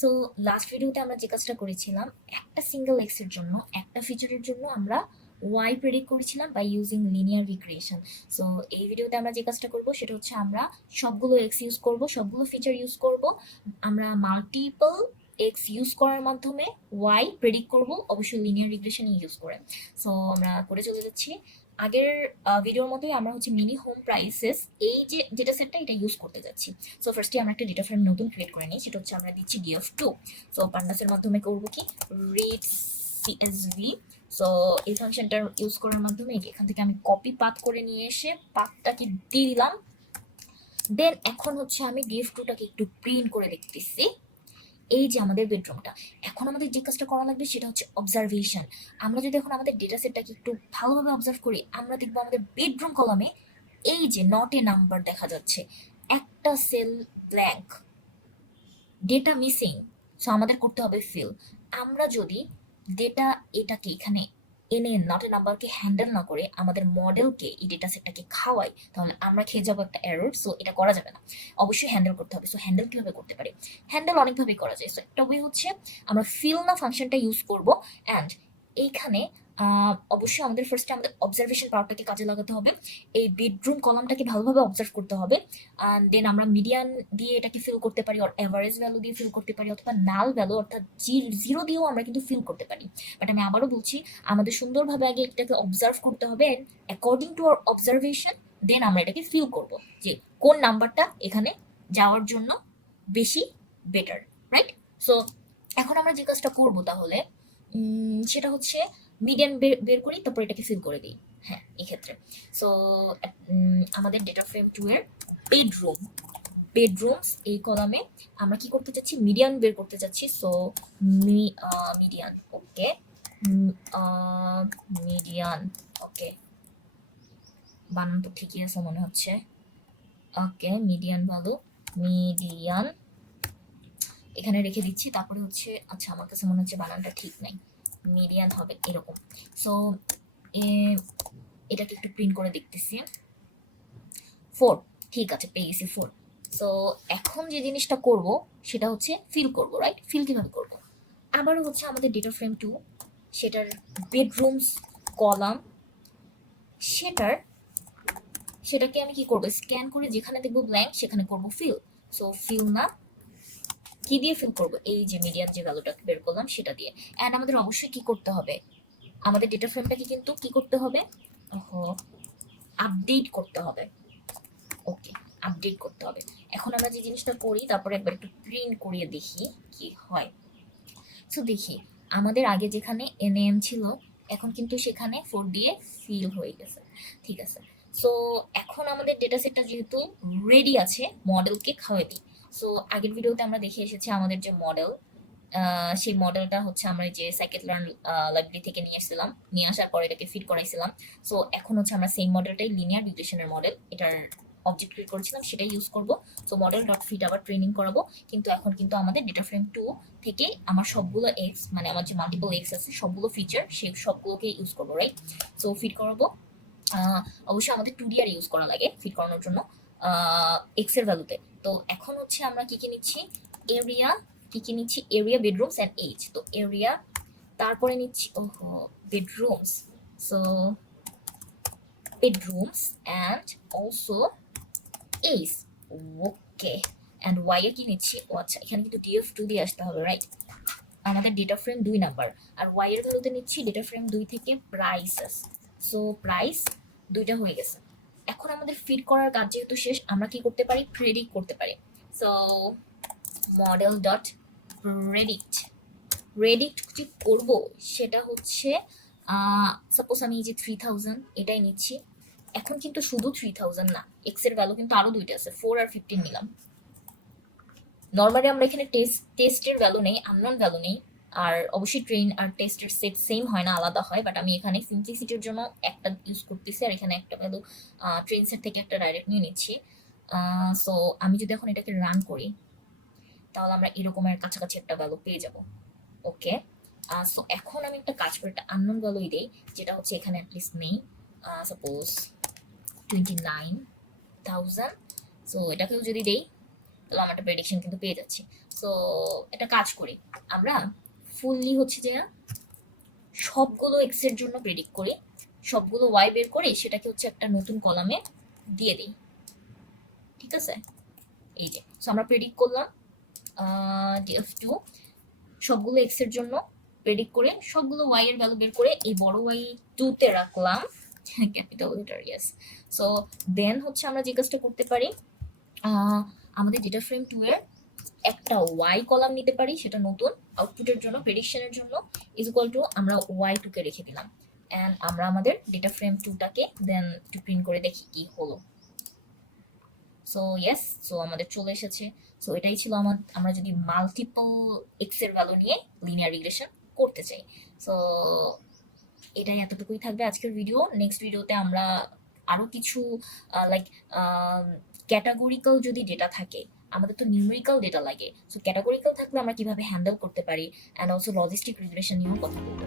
So last ভিডিওতে আমরা যে কাজটা করেছিলাম, একটা সিঙ্গেল এক্স এর জন্য, একটা ফিচারের জন্য আমরা ওয়াই প্রেডিক্ট করেছিলাম by using linear regression. So এই ভিডিওতে আমরা যে কাজটা করব সেটা হচ্ছে আমরা সবগুলো এক্স ইউজ করব, সবগুলো ফিচার ইউজ করব, আমরা মাল্টিপল এক্স ইউজ করার মাধ্যমে ওয়াই প্রেডিক্ট করব, অবশ্যই লিনিয়ার রিগ্রেশন ইউজ করে। সো আমরা করে চলে যাচ্ছি। আগের ভিডিওর মতোই আমরা হচ্ছে মিনি হোম প্রাইসেস এই যে ডেটা সেটটা এটা ইউজ করতে যাচ্ছি। সো ফার্স্টে আমরা একটা ডেটা ফ্রেম নতুন ক্রিয়েট করে নিই, সেটা হচ্ছে আমরা দিচ্ছি df2। সো পান্ডাসের মাধ্যমে করবো কি রিড সিএসভি। সো এই ফাংশনটা ইউজ করার মাধ্যমে এখান থেকে আমি কপি পাথ করে নিয়ে এসে পাথটাকে দিয়ে দিলাম। দেন এখন হচ্ছে আমি df2টাকে একটু প্রিন্ট করে দেখতেছি। এই যে আমাদের বেডরুমটা, এখন আমাদের যে কাজটা করা লাগবে সেটা হচ্ছে অবজারভেশন। আমরা যদি এখন আমাদের ডেটা সেটটাকে একটু ভালোভাবে অবজার্ভ করি, আমরা দেখবো আমাদের বেডরুম কলামে এই যে নট এ নাম্বার দেখা যাচ্ছে, একটা cell blank, data missing. So আমাদের করতে হবে ফিল। আমরা যদি ডেটা এটাকে এখানে এনে নট এ নাম্বারকে হ্যান্ডেল না করে আমাদের মডেলকে এই ডেটা সেটটাকে খাওয়াই, তাহলে আমরা খেয়ে যাবো একটা এরর। সো এটা করা যাবে না, অবশ্যই হ্যান্ডেল করতে হবে। সো হ্যান্ডেল কিভাবে করতে পারি? হ্যান্ডেল অনেকভাবেই করা যায়। সো একটা ওয়ে হচ্ছে আমরা ফিল না ফাংশনটা ইউজ করব। অ্যান্ড এইখানে অবশ্যই আমাদের ফার্স্টে আমাদের অবজারভেশন পাওয়ারটাকে কাজে লাগাতে হবে, এই বেডরুম কলামটাকে ভালোভাবে অবজার্ভ করতে হবে। অ্যান্ড দেন আমরা মিডিয়ান দিয়ে এটাকে ফিল করতে পারি, আর এভারেজ ভ্যালু দিয়ে ফিল করতে পারি, অথবা নাল ভ্যালু অর্থাৎ জিরো দিয়েও আমরা কিন্তু ফিল করতে পারি। বাট আমি আবারও বলছি, আমাদের সুন্দরভাবে আগে এটাকে অবজার্ভ করতে হবে, and according to our observation then আমরা এটাকে ফিল করব যে কোন নাম্বারটা এখানে যাওয়ার জন্য বেশি বেটার, রাইট? সো এখন আমরা যে কাজটা করবো তাহলে সেটা হচ্ছে মিডিয়ান বের করি, তারপর এটাকে ফিল করে দিই। হ্যাঁ, এক্ষেত্রে সো আমাদের ডেটা ফ্রেম 2 এর বেডরুম, বেডরুমস এই কলামে আমরা কি করতে চাচ্ছি, মিডিয়ান বের করতে চাচ্ছি। সো মিডিয়ান, ওকে, মিডিয়ান, ওকে, বানান তো ঠিকই আছে মনে হচ্ছে। ওকে, মিডিয়ান ভ্যালু, মিডিয়ান এখানে রেখে দিচ্ছি। তারপরে হচ্ছে, আচ্ছা আমার কাছে মনে হচ্ছে বানানটা ঠিক নাই, মিডিয়ান হবে এরকম। সো এটাকে একটু প্রিন্ট করে দেখতেছি। 4, ঠিক আছে, পেয়ে গেছি 4। সো এখন যে জিনিসটা করব সেটা হচ্ছে ফিল করব, রাইট? ফিল কিভাবে করব? আবারও হচ্ছে আমাদের ডেটা ফ্রেম 2, সেটার বেডরুমস কলাম, সেটাকে আমি কি করব, স্ক্যান করে যেখানে দেখবো ব্ল্যাঙ্ক সেখানে করব ফিল। সো ফিল না, কি দিয়ে ফিল করব? এই যে মিডিয়ান যে ভ্যালুটা বের করলাম সেটা দিয়ে। অ্যান্ড আমাদের অবশ্যই কি করতে হবে, আমাদের ডেটা ফ্রেমটাকে কিন্তু কি করতে হবে, আপডেট করতে হবে। ওকে, আপডেট করতে হবে। এখন আমরা যে জিনিসটা করি, তারপরে একবার একটু প্রিন্ট করিয়ে দেখি কি হয়। সো দেখি আমাদের আগে যেখানে এনএম ছিল এখন কিন্তু সেখানে 4 দিয়ে ফিল হয়ে গেছে। ঠিক আছে, সো এখন আমাদের ডেটা সেটটা যেহেতু রেডি আছে, মডেলকে খাওয়াই দিই। সো আগের ভিডিওতে আমরা দেখে এসেছি আমাদের যে মডেল, সেই মডেলটা হচ্ছে আমরা যে সাইকেল লার্ন লাইব্রেরি থেকে নিয়ে এসেছিলাম, নিয়ে আসার পরে এটাকে ফিট করাইছিলাম। সো এখন হচ্ছে আমরা সেম মডেলটাই, লিনিয়ার রিগ্রেশনের মডেল, এটার অবজেক্ট ক্রিয়েট করেছিলাম সেটাই ইউজ করব। সো মডেল ডট ফিট আবার ট্রেনিং করাবো। কিন্তু এখন কিন্তু আমাদের ডেটা ফ্রেম 2 থেকে আমার সবগুলো এক্স, মানে আমার যে মাল্টিপল এক্স আছে সবগুলো ফিচার, সেই সবগুলোকে ইউজ করবো, রাইট? সো ফিট করাবো। অবশ্যই আমাদের 2D আর ইউজ করা লাগে ফিট করানোর জন্য এক্স এর ভ্যালুতে। তো এখন হচ্ছে আমরা কি কি নিচ্ছি, এরিয়া, কি নিচ্ছি, এরিয়া, বেডরুমস অ্যান্ড এইজ। তো এরিয়া, তারপরে নিচ্ছি bedrooms. So bedrooms and also age, okay. And Y এ কি নিচ্ছি, ও আচ্ছা এখানে কিন্তু df2 দিয়ে আসতে হবে, রাইট? আমাদের ডেটা ফ্রেম 2 নাম্বার। আর ওয়াই এর ভ্যালুতে নিচ্ছি ডেটা ফ্রেম 2 থেকে প্রাইসেস। সো প্রাইস দুইটা হয়ে গেছে। এখন আমাদের ফিট করার কাজ যেহেতু শেষ, আমরা কি করতে পারি, প্রেডিক্ট করতে পারি। So model dot predict, predict যে করব সেটা হচ্ছে সাপোজ আমি এই যে 3000 এটাই নিচ্ছি। এখন কিন্তু শুধু 3000 না, এক্স এর ভ্যালু কিন্তু আরো দুইটা আছে, 4 আর 15 নিলাম। নর্মালি আমরা এখানে টেস্টের ভ্যালু নেই, আননোন ভ্যালু নেই, আর অবশ্যই ট্রেন আর টেস্টের সেট সেম হয় না, আলাদা হয়। বাট আমি এখানে সিম্পলিসিটির জন্য একটা ইউজ করতেছি, আর এখানে একটা ভ্যালু ট্রেন সেট থেকে একটা ডাইরেক্ট নিয়ে নিচ্ছি। সো আমি যদি এখন এটাকে রান করি তাহলে আমরা এরকমের কাছাকাছি একটা ভ্যালু পেয়ে যাব। ওকে, সো এখন আমি একটা কাজ করি, একটা আননোন ভ্যালুই দেই, যেটা হচ্ছে এখানে অ্যাটলিস্ট নেই। সাপোজ 29,000। সো এটাকেও যদি দেই তাহলে আমরা একটা প্রেডিকশন কিন্তু পেয়ে যাচ্ছি। সো এটা কাজ করি, আমরা ফুললি হচ্ছে যে সবগুলো এক্স এর জন্য প্রেডিক্ট করি, সবগুলো ওয়াই বের করে সেটাকে হচ্ছে একটা নতুন কলামে দিয়ে দিই। ঠিক আছে, এই যে সো আমরা প্রেডিক্ট করলাম df2 সবগুলো এক্স এর জন্য, প্রেডিক্ট করে সবগুলো ওয়াই এর ভ্যালু বের করে এই বড় ওয়াই 2 তে রাখলাম, capital letter yes. So then হচ্ছে আমরা যে কাজটা করতে পারি, আমাদের ডেটা ফ্রেম 2 এর একটা ওয়াই কলাম নিতে পারি, সেটা নতুন আউটপুটের জন্য প্রেডিকশনের জন্য, ইজ ইকুয়াল টু আমরা ওয়াই 2 কে রেখে দিলাম, এন্ড আমরা আমাদের ডেটা ফ্রেম 2 টাকে দেন একটু প্রিন্ট করে দেখি কি হলো। সো ইয়েস, সো আমাদের চলে এসেছে। সো এটাই ছিল আমরা যদি মাল্টিপল এক্স এর ভ্যালু নিয়ে লিনিয়ার রিগ্রেশন করতে চাই। সো এটাই, এতটুকুই থাকবে আজকের ভিডিও। নেক্সট ভিডিওতে আমরা আরো কিছু লাইক ক্যাটাগরিক্যাল যদি ডেটা থাকে, আমাদের তো নিউমেরিক্যাল ডেটা লাগে, সো ক্যাটাগরিক্যাল থাকলে আমরা কিভাবে হ্যান্ডেল করতে পারি, অ্যান্ড অলসো লজিস্টিক রিগ্রেশন নিয়েও কথা বলবো।